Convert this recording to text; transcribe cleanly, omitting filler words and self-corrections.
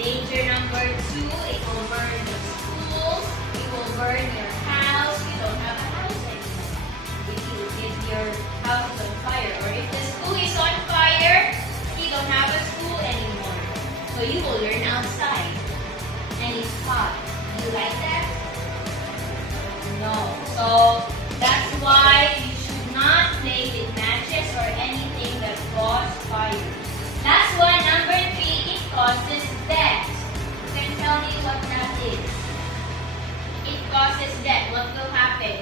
Danger number 2, it will burn the school, it will burn your house. You don't have a house anymore. If your house is on fire, or if the school is on fire, you don't have a school anymore. So you will learn outside. And it's hot. Do you like that? No. So that's why you should not play with matches or anything that causes fire. Last one, number 3, it causes death. You can tell me what that is. It causes death. What will happen?